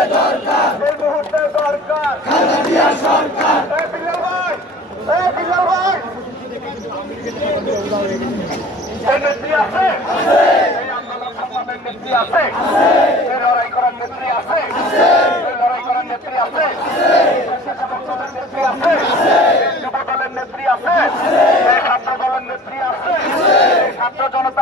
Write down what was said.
মুহূর্তে দরকার এই মুহূর্তে দরকার খালেদা সরকার এই বিলাল ভাই এ বিলাল ভাই নেত্রী আছে আছে এই আন্দোলন সংগ্রামের নেত্রী আছে আছে এই লড়াই নেত্রী আছে আছে এই লড়াই আছে আছে নেত্রী আছে আছে যুব দলের আছে আছে ছাত্র নেত্রী আছে আছে জনতা